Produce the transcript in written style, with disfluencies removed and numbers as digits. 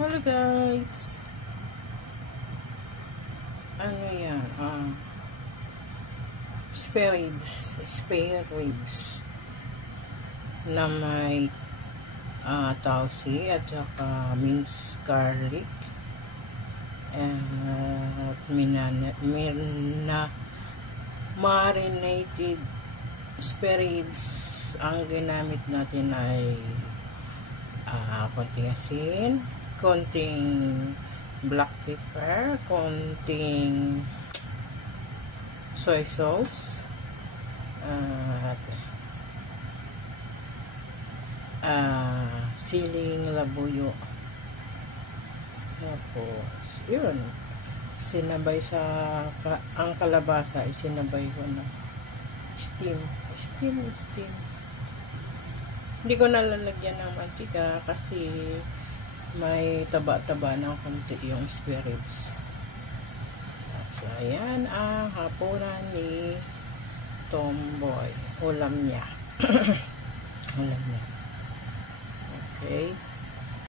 Hello guys. Ano yan? Spare ribs na may tausi at saka minced garlic at marinated spare ribs. Ang ginamit natin ay konting asin, konting black pepper, konting soy sauce, at siling labuyo. Tapos yun, sinabay sa ang kalabasa, isinabay ko na steam. Hindi ko nalalagyan ng mantika kasi may taba-taba ng konti yung spare ribs. So, ayan ang hapunan ni Tomboy. Ulam niya. Ulam niya. Okay.